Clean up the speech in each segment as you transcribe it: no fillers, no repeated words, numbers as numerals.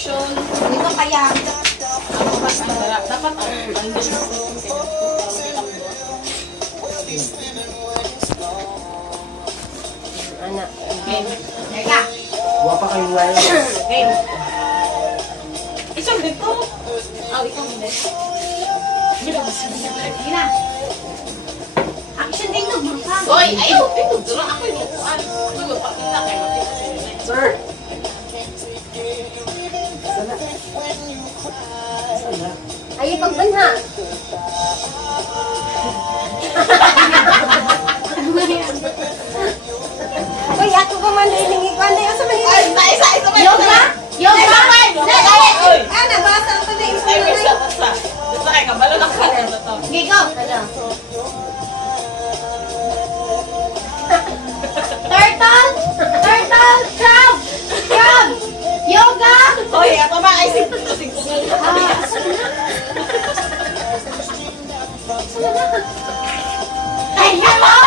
action. Dito kaya. Mas masarap. Dapat banding mo. Anak. Game. Teka. Buwa pa kayong wire. Game. Isang dito. Oh, ikaw hindi. Sige na. Action din to, Burka. Hoy, ayaw. Tingog doon. Ako yung upuan. Ako yung pakita kayo. Sir! Sana. Sana. Ay, pagbanha. Uy, ako pa man hilingi ko. Anday, asa man Ay, hilingi? isa. Yoga? Yoga? Oy. Ah, nabasa ito na yung Ay, basta. Basta kayo, kabalo na ka. Ano to? Gigo. Ano? Turtle! Turtle! Crab! Crab! Yoga! Hoy, ako ba ay singpungan ka. Ay, hello!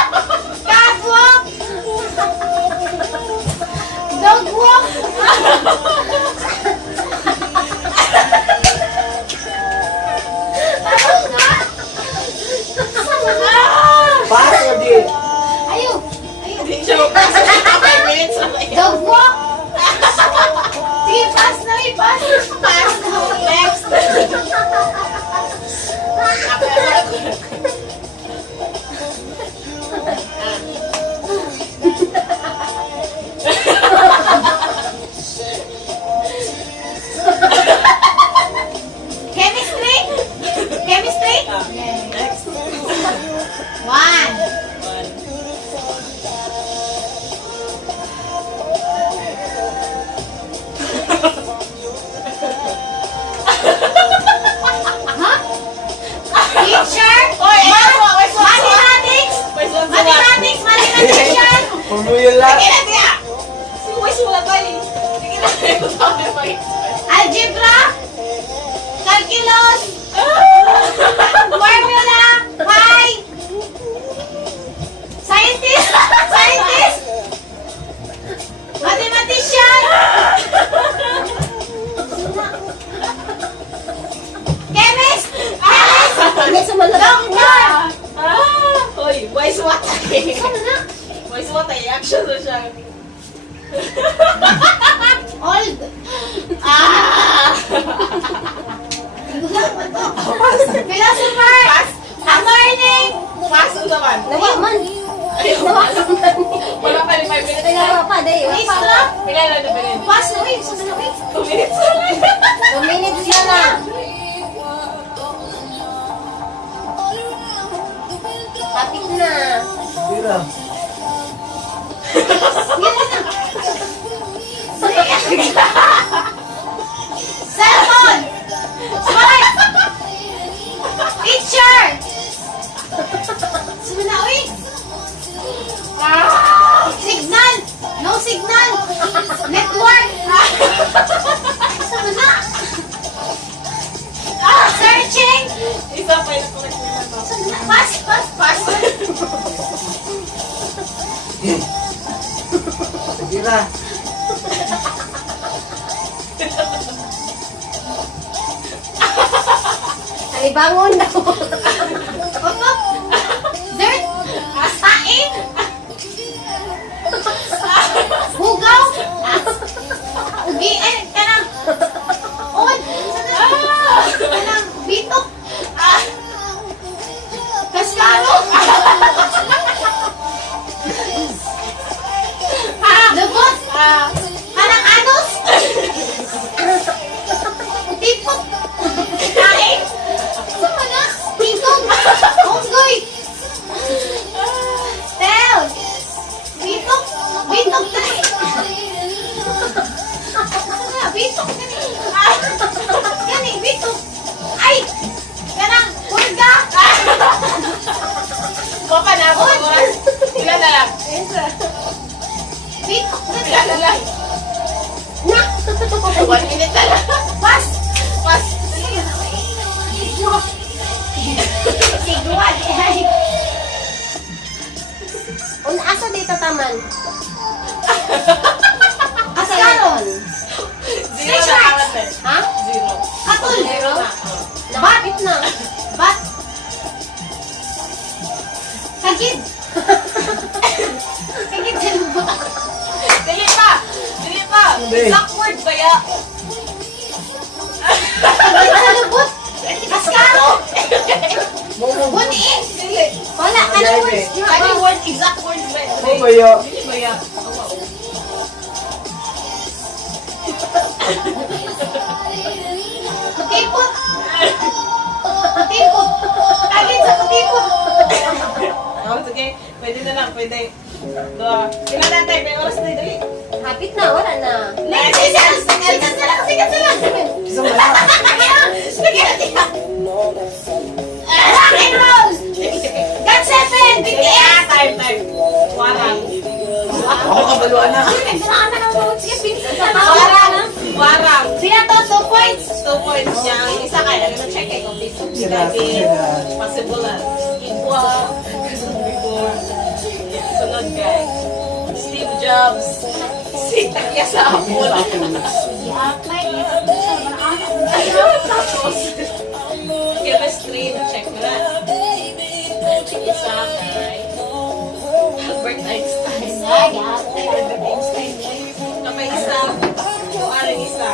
Catwalk! Dogwalk! Pass o di? Ayaw! Hindi siya magpasa. 5 minutes na kayo. Dogwalk! Sige, pass na eh, pass! Pass. Next. Chemistry? Chemistry? Next. 1. Teacher? Hoy, may swat. Mathematics? May swat. Mathematics? Mathematician? Pumuyo lang. Sige na siya. Sige, may sulat tayo. Sige na tayo. Sabi pa yun. Algebra? Calculus? Formula? Pi? Scientist? Scientist? Mathematician? Chemist? Chemist? Doctor? Hoy, may swat tayo. May swat tayo. Action na siya. Old? Philosopher? Pass. Learning? Pass o naman. Nawaman. Wala pa rin 5 minutes. Nawaman pa, day. Extra? Kailan na nabilin? Pass na, uy. Susunod na, uy. 2 minutes na lang. 2 minutes na lang. Tapit na. Hindi na. Cellphone! Smart! Teacher! Sino na, uy? Signal! No signal! Network! Sino na? Searching! Isa pa yung collect nila to. Sino na? Pass! Pass! Pass! Sige na. Ay, bangon na. Dirt! Saing! Hugaw! Ugi! Ay, kanang! On! Kanang bitok! Kaskaro! Lubot! Kanang anos! Tipok! Kain! Sama na! Tingog! na. Bat. Kagid. Kagid sa lubot. Dili pa! Dili pa! Hindi. Exact word ba ya? Kagid sa lubot. Kaskaro. Buni. Dili. Wala ka na words. Ano word? Exact word ba ya? Ano ba yun? Dili ba ya? Matipot. Matipot. Kagid sa matipot. Oh, sige. Pwede na lang. Pwede. Dua. Kailan natin? May oras na dali. Hapit na, wala na. Sikat na lang, sikat na lang. Isang wala. Sikat na lang. Rock and roll. God 7, BTS. Time. Warang. Ako kabaluan na. Nagsanaan na ng mga sige, pinsan sa Warang. Sila to, 2 points. 2 points niya. Isa kaya. Nag-check kay kung Sila. possible na. Equal. Before. Sunod kay Steve Jobs. Si Takya sa Apple. I-apply. Tapos, chemistry. Check mo na. Isa kay Albert Einstein. Kapag isa, kung ano isa,